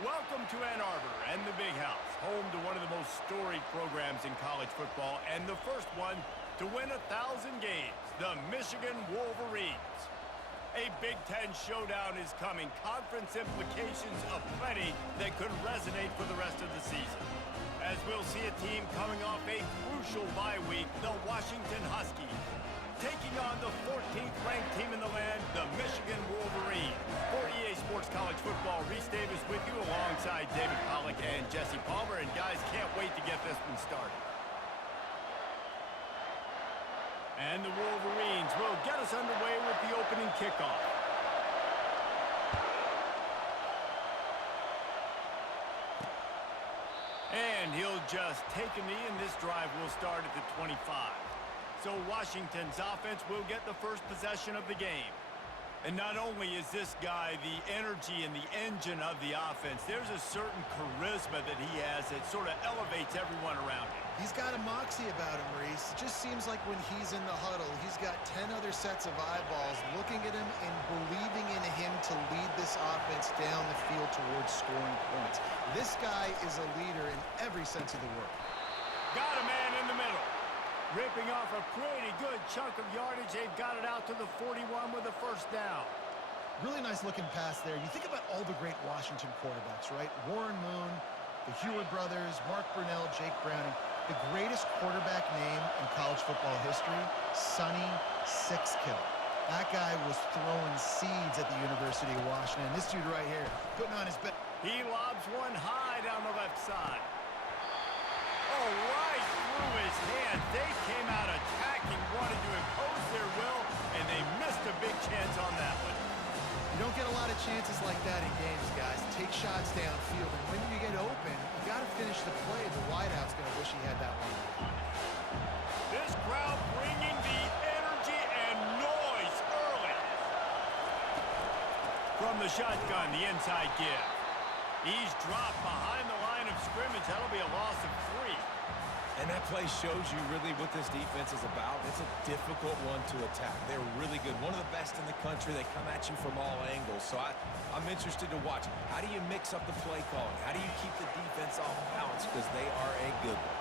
Welcome to Ann Arbor and the Big House, home to one of the most storied programs in college football and the first one to win 1,000 games, the Michigan Wolverines. A Big Ten showdown is coming, conference implications aplenty that could resonate for the rest of the season. As we'll see a team coming off a crucial bye week, the Washington Huskies, taking on the 14th ranked team in the land, the Michigan Wolverines. For EA Sports College Football, Reese Davis with you alongside David Pollack and Jesse Palmer. And guys, can't wait to get this one started. And the Wolverines will get us underway with the opening kickoff. And he'll just take a knee, and this drive will start at the 25. So Washington's offense will get the first possession of the game. And not only is this guy the energy and the engine of the offense, there's a certain charisma that he has that sort of elevates everyone around him. He's got a moxie about him, Reese. It just seems like when he's in the huddle, he's got 10 other sets of eyeballs looking at him and believing in him to lead this offense down the field towards scoring points. This guy is a leader in every sense of the word. Got a man in the middle. Ripping off a pretty good chunk of yardage. They've got it out to the 41 with a first down. Really nice looking pass there. You think about all the great Washington quarterbacks, right? Warren Moon, the Heward brothers, Mark Brunell, Jake Browning. The greatest quarterback name in college football history, Sonny Sixkill. That guy was throwing seeds at the University of Washington. This dude right here, putting on his bet. He lobs one high down the left side. Oh, right through his hand. They came out attacking, wanted to impose their will, and they missed a big chance on that one. You don't get a lot of chances like that in games, guys. Take shots downfield, and when you get open, you got to finish the play. The wideout's going to wish he had that one. This crowd bringing the energy and noise early. From the shotgun, the inside give. He's dropped behind the line of scrimmage. That'll be a loss of 3. And that play shows you really what this defense is about. It's a difficult one to attack. They're really good. One of the best in the country. They come at you from all angles. So I'm interested to watch. How do you mix up the play calling? How do you keep the defense off balance? Because they are a good one.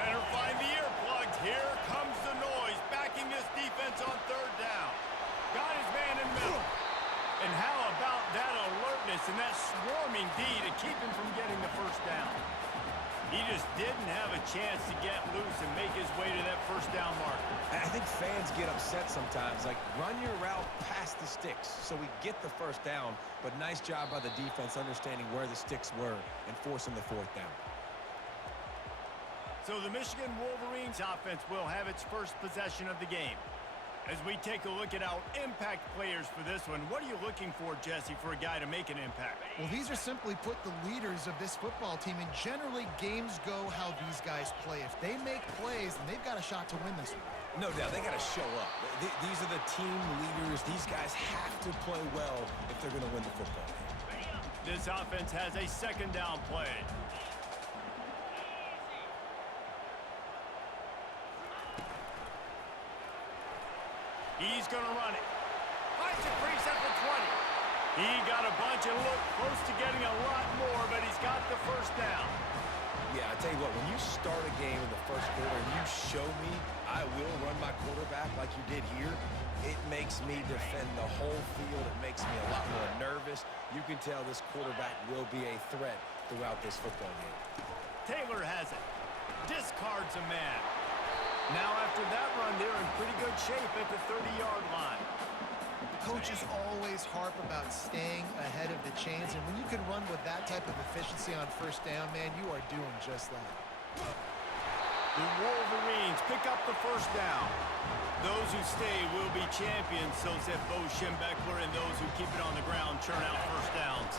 Better find the earplugs. Here comes the noise. Backing this defense on third down. Got his man in the middle. And how about that alertness and that swarming D to keep him from getting the first down? He just didn't have a chance to get loose and make his way to that first down marker. I think fans get upset sometimes. Like, run your route past the sticks so we get the first down. But nice job by the defense understanding where the sticks were and forcing the fourth down. So the Michigan Wolverines offense will have its first possession of the game. As we take a look at our impact players for this one, what are you looking for, Jesse, for a guy to make an impact? Well, these are simply put the leaders of this football team, and generally games go how these guys play. If they make plays, then they've got a shot to win this one. No doubt, they got to show up. These are the team leaders. These guys have to play well if they're going to win the football game. This offense has a second down play. He's going to run it. Finds a crease at the 20. He got a bunch and looked close to getting a lot more, but he's got the first down. Yeah, I tell you what, when you start a game in the first quarter and you show me I will run my quarterback like you did here, it makes me defend the whole field. It makes me a lot more nervous. You can tell this quarterback will be a threat throughout this football game. Taylor has it. Discards a man. Now after that run, they're in pretty good shape at the 30-yard line. Coaches always harp about staying ahead of the chains, and when you can run with that type of efficiency on first down, man, you are doing just that. The Wolverines pick up the first down. Those who stay will be champions, so said Bo Schembechler, and those who keep it on the ground churn out first downs.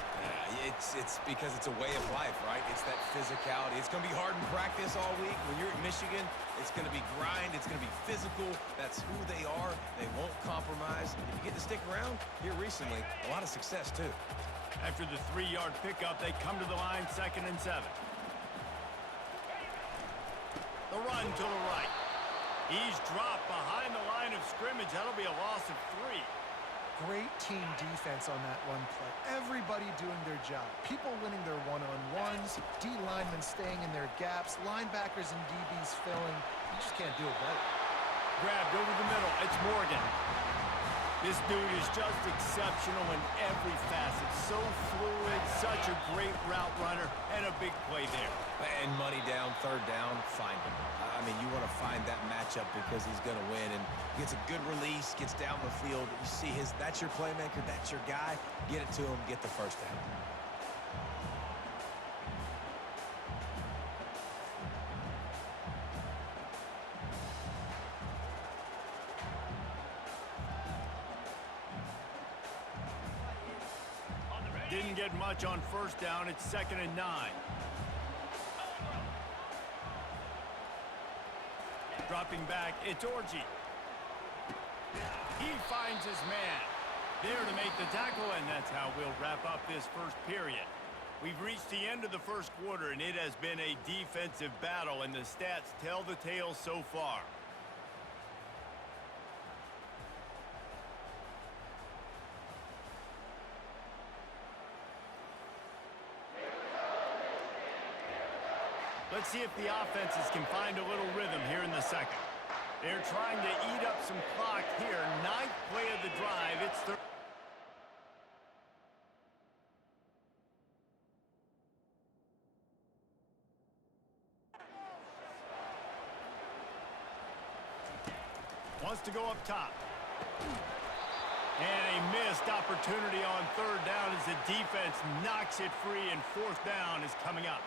It's because it's a way of life, right? It's that physicality. It's going to be hard in practice all week. When you're at Michigan, it's going to be grind. It's going to be physical. That's who they are. They won't compromise. If you get to stick around here recently, a lot of success, too. After the 3-yard pickup, they come to the line, 2nd and 7. The run to the right. He's dropped behind the line of scrimmage. That'll be a loss of 3. Great team defense on that one play. Everybody doing their job. People winning their one-on-ones, D linemen staying in their gaps, linebackers and DBs filling. You just can't do it better. Grabbed over the middle. It's Morgan. This dude is just exceptional in every facet. So fluid, such a great route runner, and a big play there. And money down, third down, find him. I mean, you want to find that matchup because he's going to win. And gets a good release, gets down the field. You see that's your playmaker, that's your guy. Get it to him, get the first down. Didn't get much on first down. It's 2nd and 9. Dropping back, it's Orji. He finds his man. There to make the tackle, and that's how we'll wrap up this first period. We've reached the end of the first quarter, and it has been a defensive battle, and the stats tell the tale so far. Let's see if the offenses can find a little rhythm here in the second. They're trying to eat up some clock here. 9th play of the drive. It's third. Wants to go up top. And a missed opportunity on third down as the defense knocks it free, and fourth down is coming up.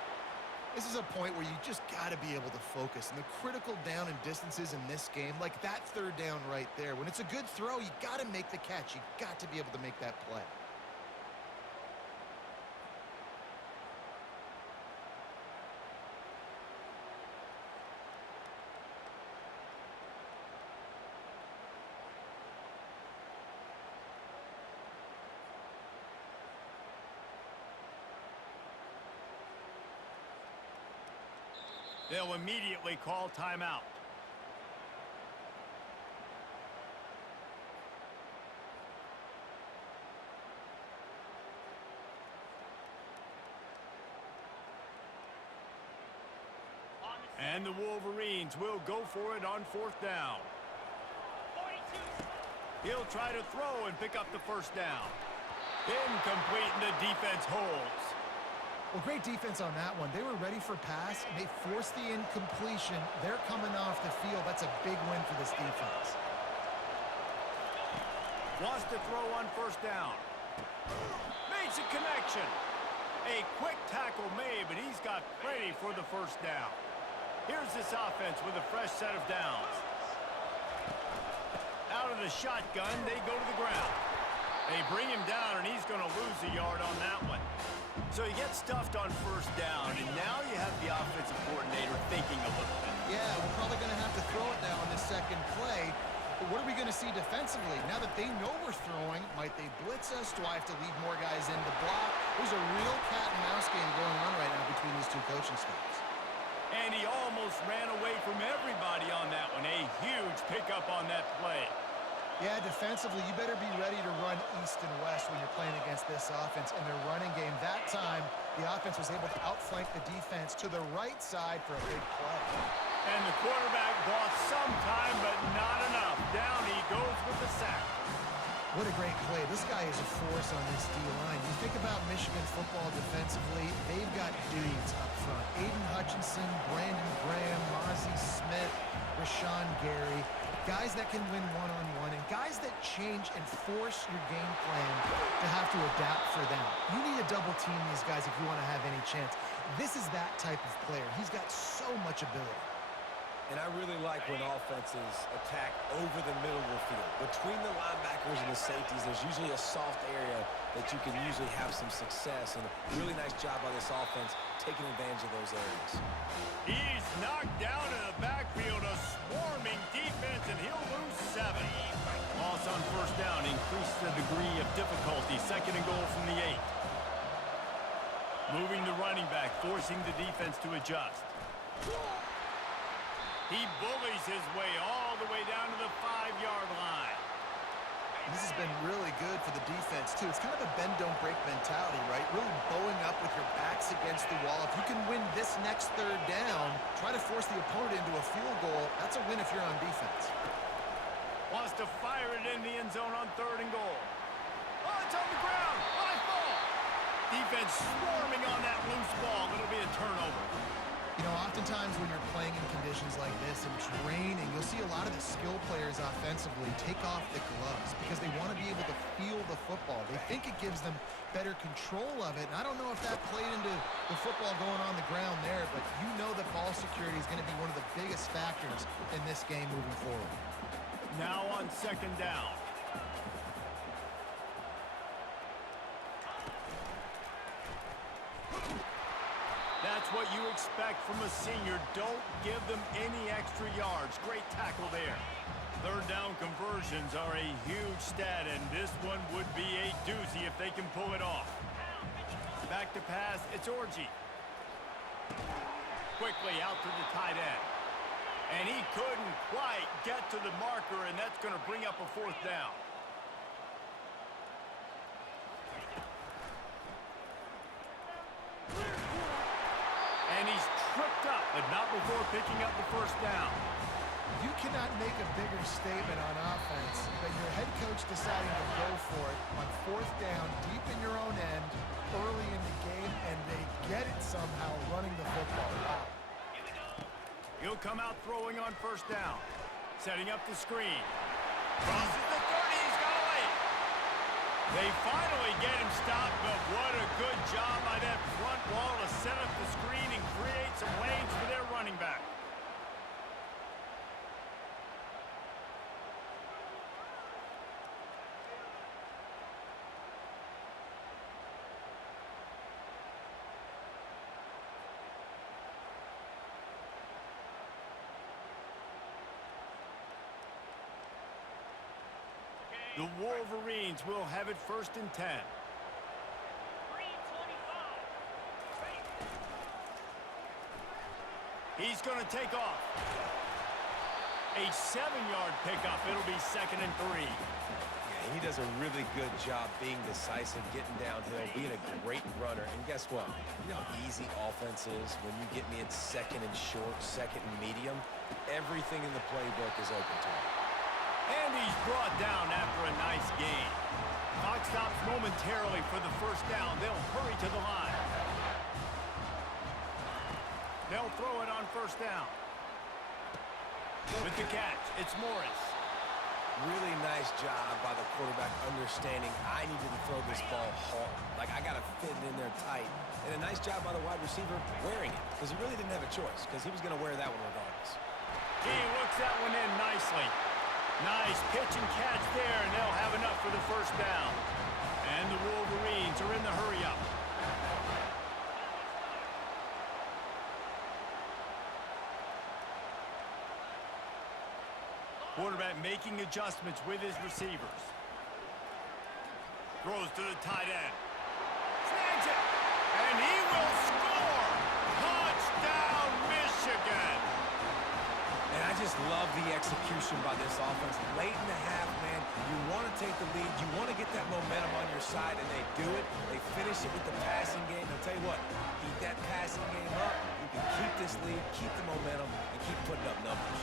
This is a point where you just got to be able to focus. And the critical down and distances in this game, like that third down right there, when it's a good throw, you got to make the catch. You got to be able to make that play. They'll immediately call timeout. And the Wolverines will go for it on fourth down. He'll try to throw and pick up the first down. Incomplete, and the defense holds. Well, great defense on that one. They were ready for pass, and they forced the incompletion. They're coming off the field. That's a big win for this defense. Wants to throw on first down. Makes a connection. A quick tackle made, but he's got plenty for the first down. Here's this offense with a fresh set of downs. Out of the shotgun, they go to the ground. They bring him down, and he's going to lose a yard on that one. So he gets stuffed on first down, and now you have the offensive coordinator thinking a little bit. Yeah, we're probably going to have to throw it now on the second play. But what are we going to see defensively? Now that they know we're throwing, might they blitz us? Do I have to leave more guys in the block? There's a real cat and mouse game going on right now between these two coaching staffs. And he almost ran away from everybody on that one. A huge pickup on that play. Yeah, defensively, you better be ready to run east and west when you're playing against this offense and their running game. That time, the offense was able to outflank the defense to the right side for a big play. And the quarterback bought some time, but not enough. Down he goes with the sack. What a great play. This guy is a force on this D-line. You think about Michigan football defensively, they've got dudes up front. Aiden Hutchinson, Brandon Graham, Mozzie Smith, Rashawn Gary. Guys that can win one-on-one and guys that change and force your game plan to have to adapt for them. You need to double team these guys if you want to have any chance. This is that type of player. He's got so much ability. And I really like when offenses attack over the middle of the field. Between the linebackers and the safeties, there's usually a soft area that you can usually have some success. And a really nice job by this offense taking advantage of those areas. He's knocked down in the backfield, a swarming defense, and he'll lose 7. Loss on first down increases the degree of difficulty. 2nd and goal from the 8. Moving the running back, forcing the defense to adjust. He bullies his way all the way down to the 5-yard line. This has been really good for the defense, too. It's kind of a bend-don't-break mentality, right? Really bowing up with your backs against the wall. If you can win this next third down, try to force the opponent into a field goal. That's a win if you're on defense. Wants to fire it in the end zone on 3rd and goal. Oh, it's on the ground. High ball. Defense swarming on that loose ball. It'll be a turnover. You know, oftentimes when you're playing in conditions like this and it's raining, you'll see a lot of the skill players offensively take off the gloves because they want to be able to feel the football. They think it gives them better control of it. And I don't know if that played into the football going on the ground there, but you know that ball security is going to be one of the biggest factors in this game moving forward. Now on 2nd down. That's what you expect from a senior. Don't give them any extra yards. Great tackle there. 3rd down conversions are a huge stat, and this one would be a doozy if they can pull it off. Back to pass, it's Orji. Quickly out to the tight end. And he couldn't quite get to the marker, and that's going to bring up a 4th down. And he's tripped up, but not before picking up the 1st down. You cannot make a bigger statement on offense than your head coach deciding to go for it on 4th down, deep in your own end, early in the game, and they get it somehow running the football. Wow. He'll come out throwing on 1st down. Setting up the screen. Crosses the 30, he's got away. They finally get him stopped, but what a good job by that front wall to set up the screen and create some lanes for their running back. The Wolverines will have it 1st and 10. He's going to take off. A 7-yard pickup. It'll be 2nd and 3. Yeah, he does a really good job being decisive, getting downhill, being a great runner. And guess what? You know how easy offense is when you get me in 2nd and short, 2nd and medium? Everything in the playbook is open to him. And he's brought down after a nice gain. Clock stops momentarily for the 1st down. They'll hurry to the line. They'll throw it on 1st down. With the catch, it's Morris. Really nice job by the quarterback understanding I needed to throw this ball hard. Like, I got to fit it in there tight. And a nice job by the wide receiver wearing it, because he really didn't have a choice, because he was going to wear that one regardless. He looks that one in nicely. Nice pitch and catch there, and they'll have enough for the 1st down. And the Wolverines are in the hurry-up. Quarterback making adjustments with his receivers. Throws to the tight end. Snags it. And he will score. Touchdown, Michigan. And I just love the execution by this offense. Late in the half, man, you want to take the lead. You want to get that momentum on your side, and they do it. They finish it with the passing game. I'll tell you what, keep that passing game up. You can keep this lead, keep the momentum, and keep putting up numbers.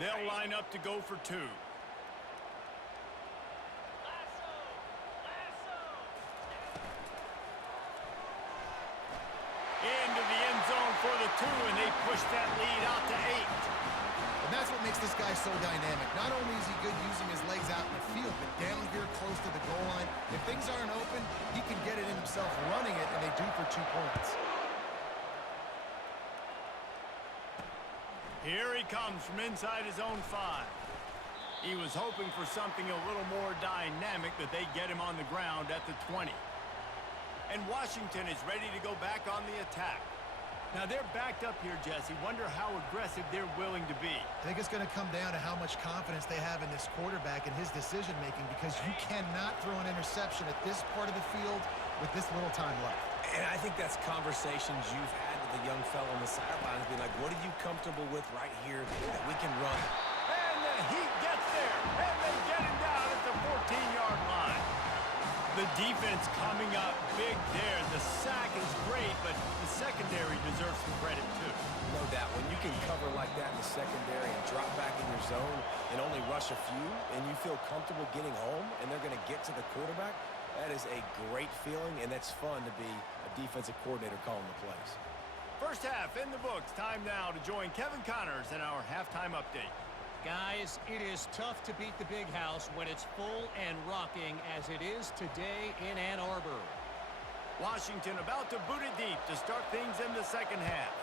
They'll line up to go for 2. Into the end zone for the 2, and they push that lead out to 8. And that's what makes this guy so dynamic. Not only is he good using his legs out in the field, but down here close to the goal line, if things aren't open, he can get it in himself running it, and they do for 2 points. Here he comes from inside his own 5. He was hoping for something a little more dynamic, but they get him on the ground at the 20. And Washington is ready to go back on the attack. Now they're backed up here, Jesse. Wonder how aggressive they're willing to be. I think it's going to come down to how much confidence they have in this quarterback and his decision-making, because you cannot throw an interception at this part of the field with this little time left. And I think that's conversations you've had with the young fellow on the sidelines, being like, what are you comfortable with right here that we can run? And the Heat gets there, and they get him down at the 14-yard line. The defense coming up big there. The sack is great, but the secondary deserves some credit too. No doubt. When you can cover like that in the secondary and drop back in your zone and only rush a few, and you feel comfortable getting home, and they're going to get to the quarterback, that is a great feeling, and that's fun to be a defensive coordinator calling the plays. First half in the books. Time now to join Kevin Connors in our halftime update. Guys, it is tough to beat the Big House when it's full and rocking as it is today in Ann Arbor. Washington about to boot it deep to start things in the second half.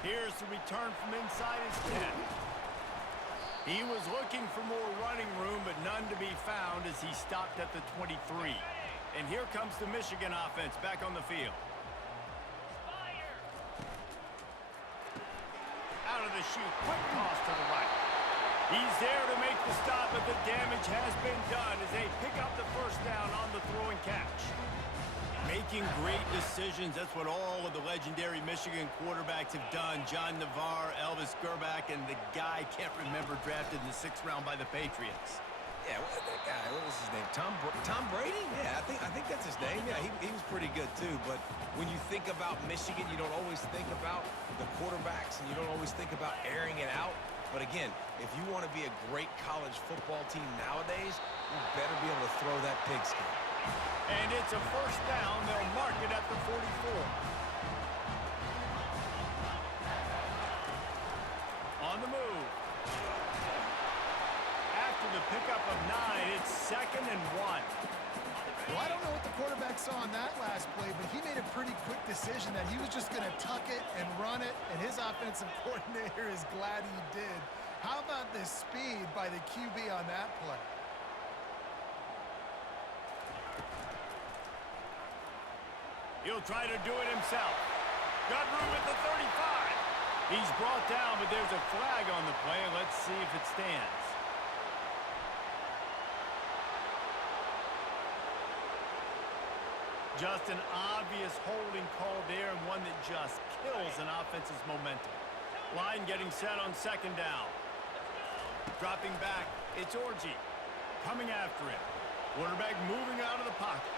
Here's the return from inside his 10. He was looking for more running room, but none to be found as he stopped at the 23. And here comes the Michigan offense back on the field. Out of the chute, quick toss to the right. He's there to make the stop, but the damage has been done as they pick up the first down on the throw and catch. Making great decisions, that's what all of the legendary Michigan quarterbacks have done. John Navarre, Elvis Gerbach, and the guy can't remember, drafted in the 6th round by the Patriots. Yeah, that guy, what was his name? Tom Brady? Yeah, I think that's his name. Yeah, he was pretty good too. But when you think about Michigan, you don't always think about the quarterbacks, and you don't always think about airing it out. But again, if you want to be a great college football team nowadays, you better be able to throw that pigskin. And it's a first down. They'll mark it at the 44. On the move. After the pickup of 9, it's 2nd and 1. Well, I don't know what the quarterback saw on that last play, but he made a pretty quick decision that he was just going to tuck it and run it, and his offensive coordinator is glad he did. How about the speed by the QB on that play? He'll try to do it himself. Got room at the 35. He's brought down, but there's a flag on the play. Let's see if it stands. Just an obvious holding call there, and one that just kills an offense's momentum. Line getting set on 2nd down. Dropping back, it's Orji. Coming after him. Quarterback moving out of the pocket.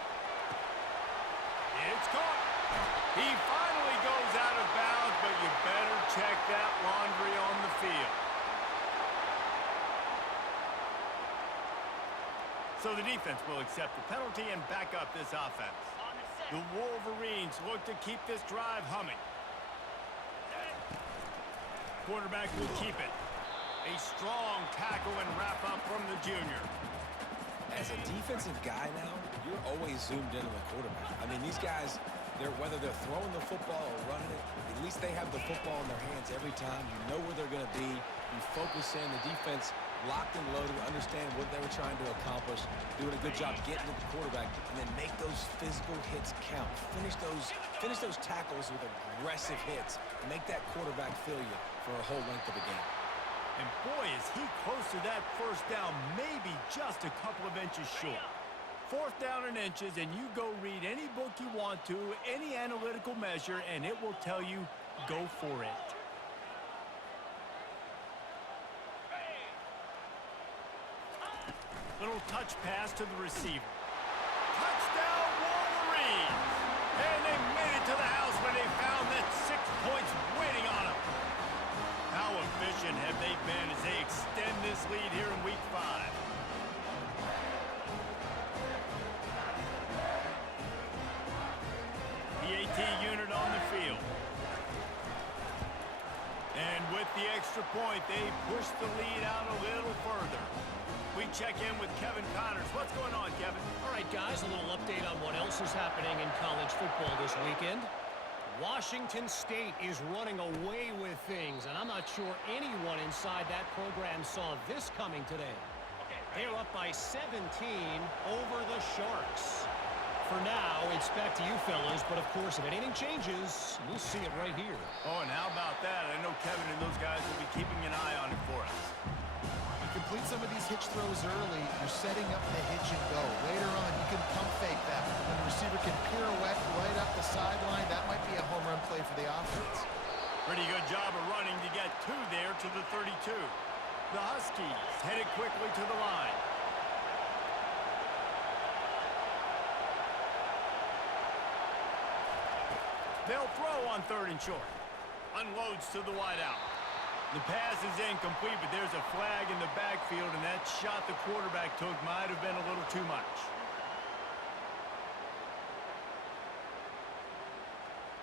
It's caught. He finally goes out of bounds, but you better check that laundry on the field. So the defense will accept the penalty and back up this offense. The Wolverines look to keep this drive humming. Quarterback will keep it. A strong tackle and wrap up from the junior. As a defensive guy now, you're always zoomed in on the quarterback. I mean, these guys, whether they're throwing the football or running it, at least they have the football in their hands every time. You know where they're going to be. You focus in. The defense locked and loaded, understand what they were trying to accomplish, doing a good job getting to the quarterback, and then make those physical hits count. Finish those tackles with aggressive hits. Make that quarterback feel you for a whole length of a game. And boy, is he close to that first down, maybe just a couple of inches short. 4th down in inches, and you go read any book you want to, any analytical measure, and it will tell you, go for it. Little touch pass to the receiver. Touchdown, Wolverines! And they made it to the house when they found that 6 points waiting on them. How efficient have they been as they extend this lead here in Week 5? PAT unit on the field. And with the extra point, they push the lead out a little further. We check in with Kevin Connors. What's going on, Kevin? All right, guys, a little update on what else is happening in college football this weekend. Washington State is running away with things, and I'm not sure anyone inside that program saw this coming today. They're up by 17 over the Sharks. For now, it's back to you fellas, but of course, if anything changes, we'll see it right here. Oh, and how about that? I know Kevin and those guys will be keeping an eye on it for us. You complete some of these hitch throws early, you're setting up the hitch and go. Later on, you can pump fake that. When the receiver can pirouette right up the sideline, that might be a home run play for the offense. Pretty good job of running to get two there to the 32. The Huskies headed quickly to the line. They'll throw on 3rd and short. Unloads to the wideout. The pass is incomplete, but there's a flag in the backfield, and that shot the quarterback took might have been a little too much.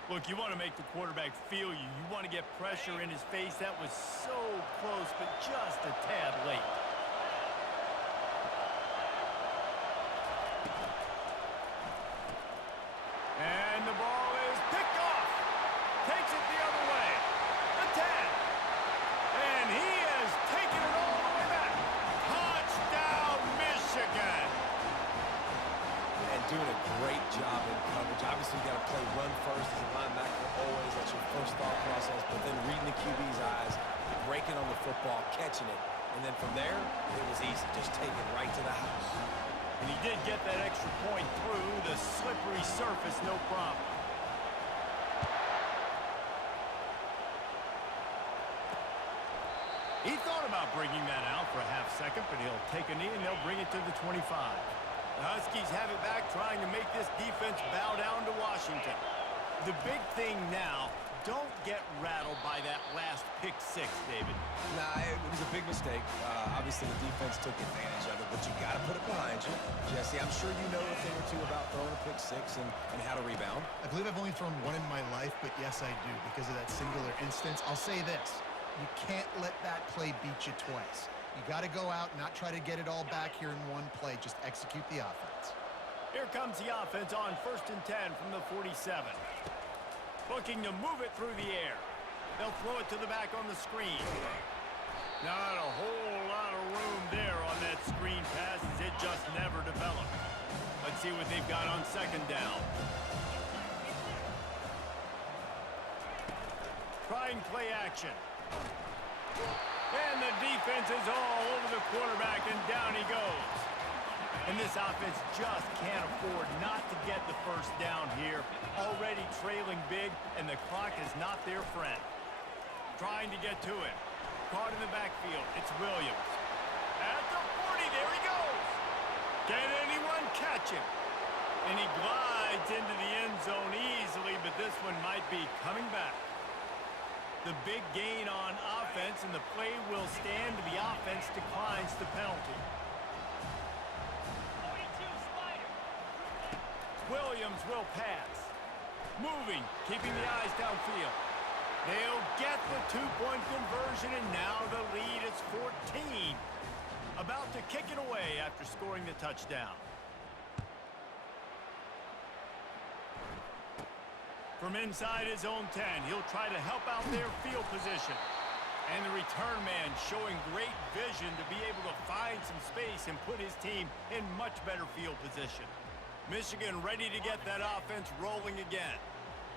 Look, you want to make the quarterback feel you. You want to get pressure in his face. That was so close, but just a tad late. And the ball is picked off. Takes it the other way. The 10. And he has taken it all the way back. Touchdown, Michigan. And doing a great job in coverage. Obviously, you got to play run first as a linebacker always. That's your first thought process. But then reading the QB's eyes, breaking on the football, catching it. And then from there, it was easy. Just take it right to the house. And he did get that extra point through the slippery surface, no problem. He thought about bringing that out for a half second, but he'll take a knee and they'll bring it to the 25. The Huskies have it back, trying to make this defense bow down to Washington. The big thing now, don't get rattled by that last pick six, David. Nah, it was a big mistake. Obviously, the defense took advantage of it, but you got to put it behind you. Jesse, I'm sure you know a thing or two about throwing a pick six and how to rebound. I believe I've only thrown one in my life, but yes, I do, because of that singular instance. I'll say this. You can't let that play beat you twice. You got to go out, not try to get it all back here in one play. Just execute the offense. Here comes the offense on 1st and 10 from the 47. Looking to move it through the air. They'll throw it to the back on the screen. Not a whole lot of room there on that screen pass as it just never developed. Let's see what they've got on 2nd down. Trying play action. And the defense is all over the quarterback, and down he goes. And this offense just can't afford not to get the first down here. Already trailing big, and the clock is not their friend. Trying to get to it. Caught in the backfield. It's Williams. At the 40, there he goes. Can anyone catch him? And he glides into the end zone easily, but this one might be coming back. The big gain on offense, and the play will stand to the offense declines the penalty. Williams will pass. Moving, keeping the eyes downfield. They'll get the two-point conversion, and now the lead is 14. About to kick it away after scoring the touchdown. From inside his own 10, he'll try to help out their field position. And the return man showing great vision to be able to find some space and put his team in much better field position. Michigan ready to get that offense rolling again.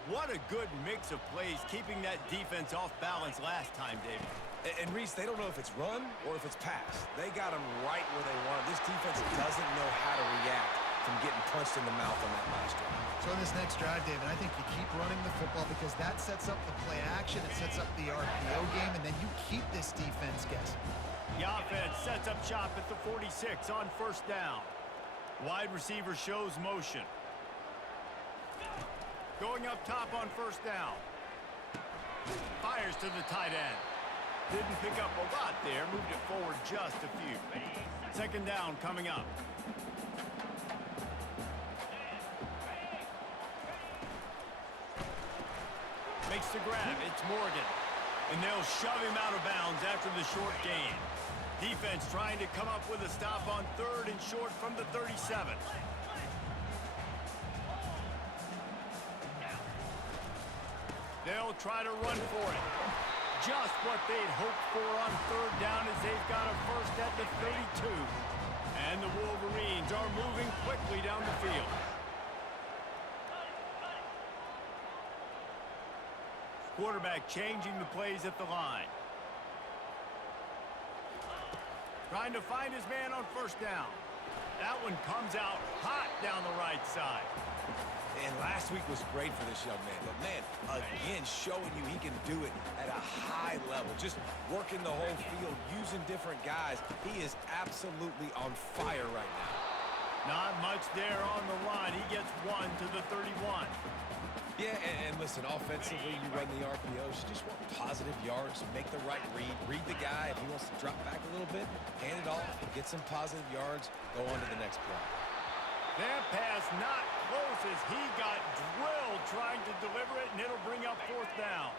What a good mix of plays, keeping that defense off balance last time, David. And Reese, they don't know if it's run or if it's pass. They got them right where they want it. This defense doesn't know how to react from getting punched in the mouth on that last drive. So in this next drive, David, I think you keep running the football because that sets up the play action, it sets up the RPO game, and then you keep this defense guessing. The offense sets up shop at the 46 on 1st down. Wide receiver shows motion. Going up top on 1st down. Fires to the tight end. Didn't pick up a lot there. Moved it forward just a few. 2nd down coming up. Makes the grab. It's Morgan. And they'll shove him out of bounds after the short gain. Defense trying to come up with a stop on 3rd and short from the 37. They'll try to run for it. Just what they'd hoped for on 3rd down as they've got a first at the 32. And the Wolverines are moving quickly down the field. Quarterback changing the plays at the line. Trying to find his man on first down. That one comes out hot down the right side. And last week was great for this young man. But, man, again, showing you he can do it at a high level. Just working the whole field, using different guys. He is absolutely on fire right now. Not much there on the line. He gets 1 to the 31. Yeah, and listen, offensively, you run the RPOs. You just want positive yards, make the right read. Read the guy. If he wants to drop back a little bit, hand it off, get some positive yards, go on to the next play. That pass not close as he got drilled trying to deliver it, and it'll bring up fourth down.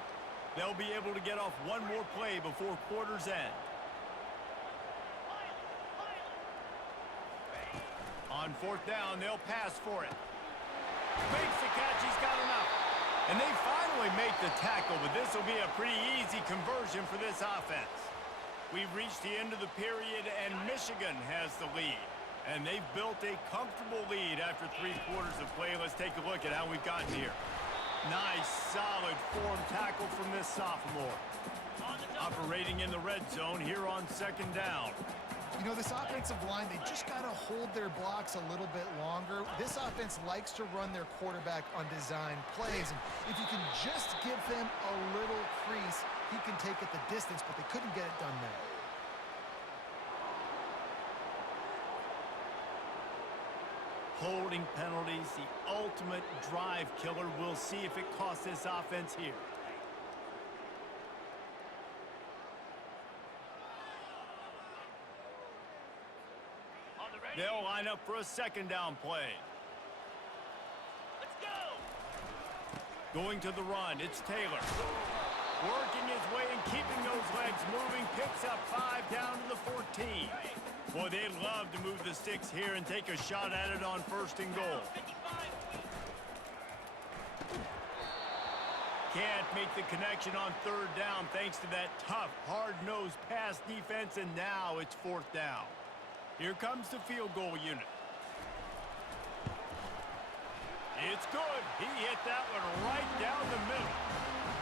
They'll be able to get off one more play before quarter's end. On fourth down, they'll pass for it. Makes the catch, he's got enough. And they finally make the tackle, but this will be a pretty easy conversion for this offense. We've reached the end of the period, and Michigan has the lead. And they've built a comfortable lead after 3 quarters of play. Let's take a look at how we've gotten here. Nice, solid form tackle from this sophomore. Operating in the red zone here on second down. You know, this offensive line, they just got to hold their blocks a little bit longer. This offense likes to run their quarterback on design plays. And if you can just give him a little crease, he can take it the distance, but they couldn't get it done there. Holding penalties, the ultimate drive killer. We'll see if it costs this offense here. They'll line up for a second down play. Let's go. Going to the run, it's Taylor. Working his way and keeping those legs moving. Picks up 5 down to the 14. Boy, they'd love to move the sticks here and take a shot at it on first and goal. Can't make the connection on third down thanks to that tough, hard-nosed pass defense, and now it's fourth down. Here comes the field goal unit. It's good. He hit that one right down the middle.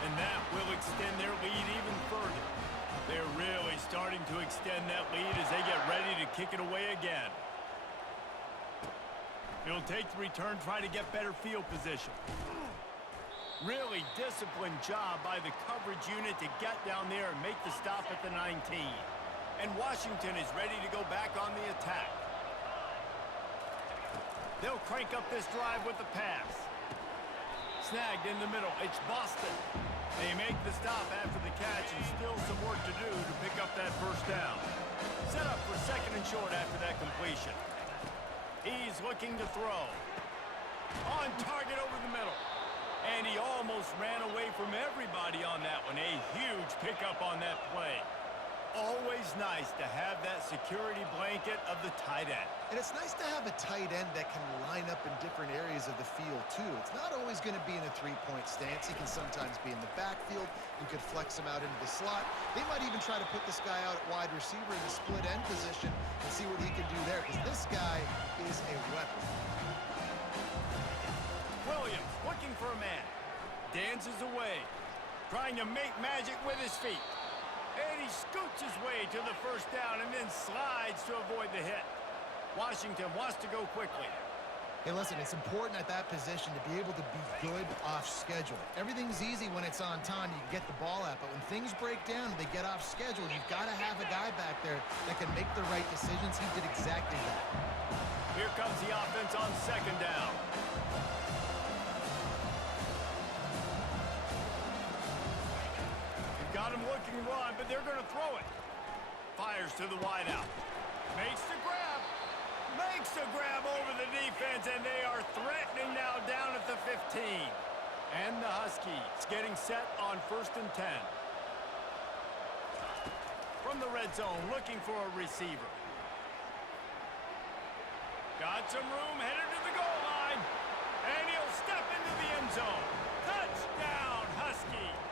And that will extend their lead even further. They're really starting to extend that lead as they get ready to kick it away again. He'll take the return, try to get better field position. Really disciplined job by the coverage unit to get down there and make the stop at the 19. And Washington is ready to go back on the attack. They'll crank up this drive with the pass. Snagged in the middle. It's Boston. They make the stop after the catch and still some work to do to pick up that first down. Set up for second and short after that completion. He's looking to throw. On target over the middle. And he almost ran away from everybody on that one. A huge pickup on that play. Always nice to have that security blanket of the tight end. And it's nice to have a tight end that can line up in different areas of the field, too. It's not always going to be in a three-point stance. He can sometimes be in the backfield. You could flex him out into the slot. They might even try to put this guy out at wide receiver in the split end position and see what he can do there, because this guy is a weapon. Williams looking for a man. Dances away. Trying to make magic with his feet. And he scoots his way to the first down and then slides to avoid the hit. Washington wants to go quickly. Hey, listen, it's important at that position to be able to be good off schedule. Everything's easy when it's on time. You can get the ball out. But when things break down and they get off schedule, you've got to have a guy back there that can make the right decisions. He did exactly that. Here comes the offense on second down. Got him looking to run, but they're going to throw it. Fires to the wideout. Makes the grab. Makes the grab over the defense, and they are threatening now down at the 15. And the Huskies getting set on first and 10. From the red zone, looking for a receiver. Got some room, headed to the goal line. And he'll step into the end zone. Touchdown, Huskies.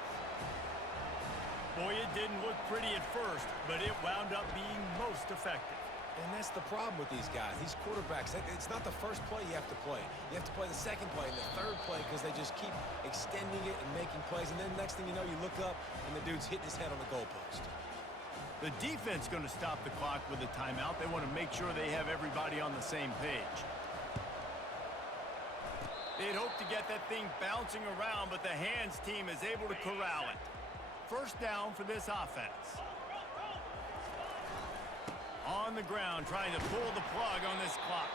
Boy, it didn't look pretty at first, but it wound up being most effective. And that's the problem with these guys, these quarterbacks. It's not the first play you have to play. You have to play the second play and the third play because they just keep extending it and making plays. And then next thing you know, you look up and the dude's hitting his head on the goalpost. The defense going to stop the clock with a timeout. They want to make sure they have everybody on the same page. They'd hope to get that thing bouncing around, but the hands team is able to corral it. First down for this offense. On the ground, trying to pull the plug on this clock.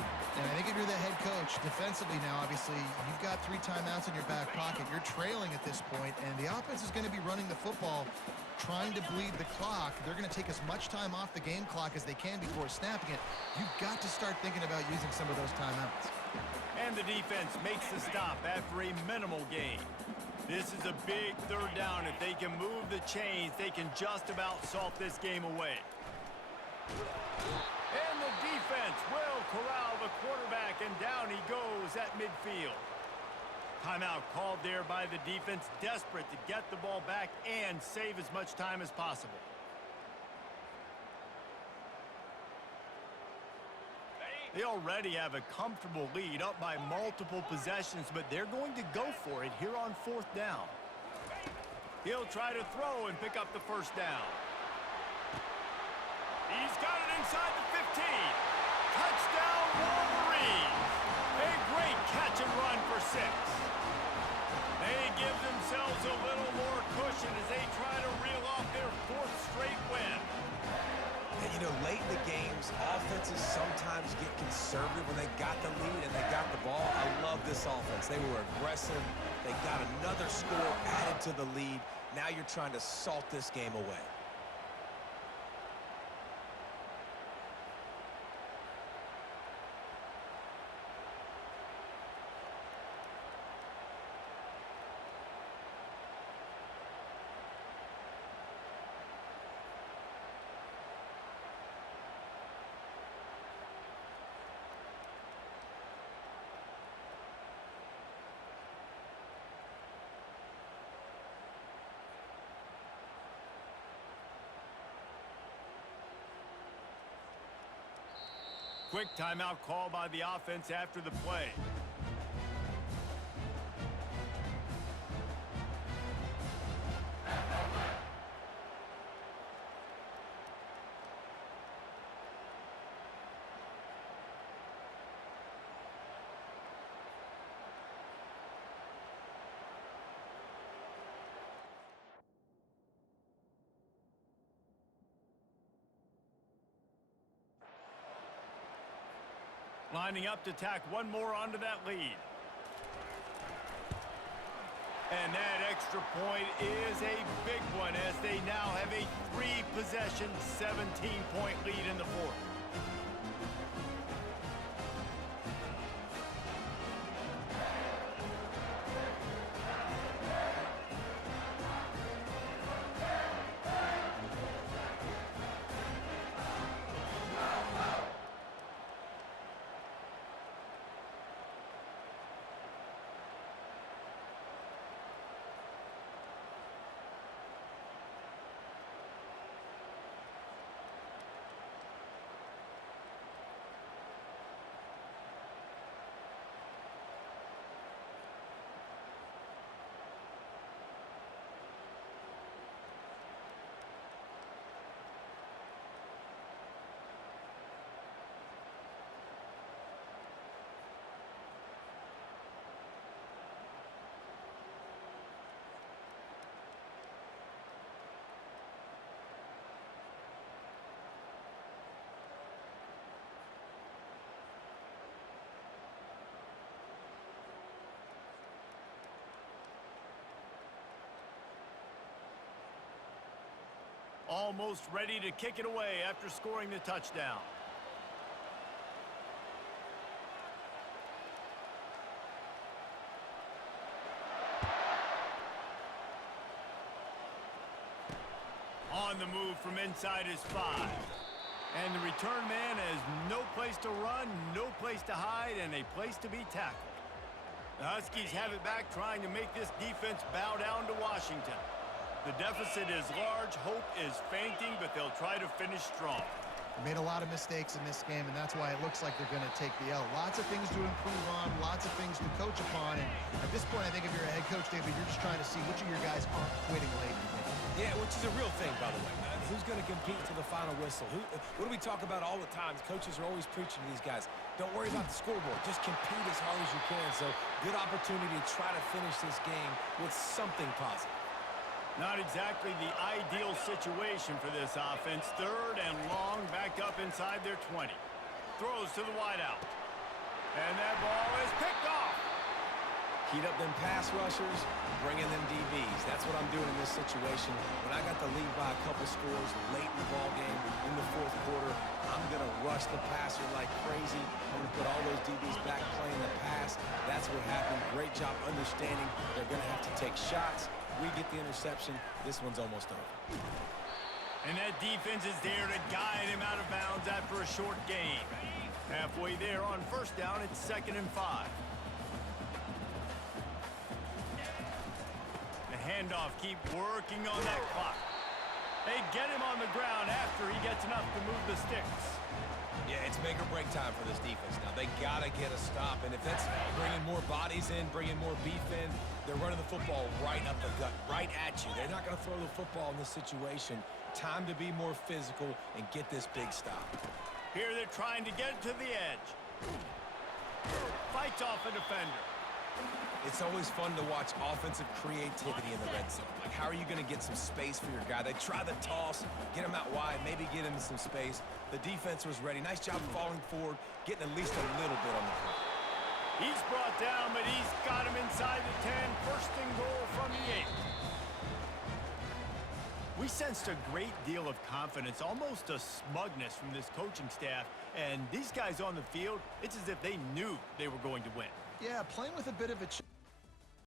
And I think if you're the head coach, defensively now, obviously, you've got 3 timeouts in your back pocket. You're trailing at this point, and the offense is going to be running the football, trying to bleed the clock. They're going to take as much time off the game clock as they can before snapping it. You've got to start thinking about using some of those timeouts. And the defense makes the stop after a minimal gain. This is a big third down. If they can move the chains, they can just about salt this game away. And the defense will corral the quarterback, and down he goes at midfield. Timeout called there by the defense, desperate to get the ball back and save as much time as possible. They already have a comfortable lead, up by multiple possessions, but they're going to go for it here on 4th down. He'll try to throw and pick up the first down. He's got it inside the 15. Touchdown, Wolverines. A great catch and run for 6. They give themselves a little more cushion as they try to reel off their 4th straight win. And, you know, late in the games, offenses sometimes get conservative when they got the lead and they got the ball. I love this offense. They were aggressive. They got another score added to the lead. Now you're trying to salt this game away. Quick timeout call by the offense after the play. Lining up to tack one more onto that lead. And that extra point is a big one as they now have a 3-possession, 17-point lead in the 4th. Almost ready to kick it away after scoring the touchdown. On the move from inside his 5. And the return man has no place to run, no place to hide, and a place to be tackled. The Huskies have it back, trying to make this defense bow down to Washington. The deficit is large, hope is fainting, but they'll try to finish strong. They made a lot of mistakes in this game, and that's why it looks like they're going to take the L. Lots of things to improve on, lots of things to coach upon, and at this point, I think if you're a head coach, David, you're just trying to see which of your guys aren't quitting late in the game. Yeah, which is a real thing, by the way. Who's going to compete to the final whistle? What do we talk about all the time? Coaches are always preaching to these guys. Don't worry about the scoreboard. Just compete as hard as you can. So, good opportunity to try to finish this game with something positive. Not exactly the ideal situation for this offense. 3rd and long, back up inside their 20. Throws to the wideout. And that ball is picked off. Heat up them pass rushers, bring in them DBs. That's what I'm doing in this situation. When I got the lead by a couple scores late in the ball game, in the 4th quarter, I'm going to rush the passer like crazy. I'm going to put all those DBs back playing the pass. That's what happened. Great job understanding they're going to have to take shots. We get the interception. This one's almost over. And that defense is there to guide him out of bounds after a short gain. Halfway there on 1st down, it's 2nd and 5. Handoff, keep working on that clock. They get him on the ground after he gets enough to move the sticks. Yeah, it's make or break time for this defense now. They got to get a stop, and if that's bringing more bodies in, bringing more beef in, they're running the football right up the gut, right at you. They're not going to throw the football in this situation. Time to be more physical and get this big stop. Here they're trying to get it to the edge. Fights off a defender. It's always fun to watch offensive creativity in the red zone. Like, how are you going to get some space for your guy? They try the toss, get him out wide, maybe get him some space. The defense was ready. Nice job falling forward, getting at least a little bit on the play. He's brought down, but he's got him inside the 10. 1st and goal from the 8. We sensed a great deal of confidence, almost a smugness from this coaching staff. And these guys on the field, it's as if they knew they were going to win. Yeah, playing with a bit of a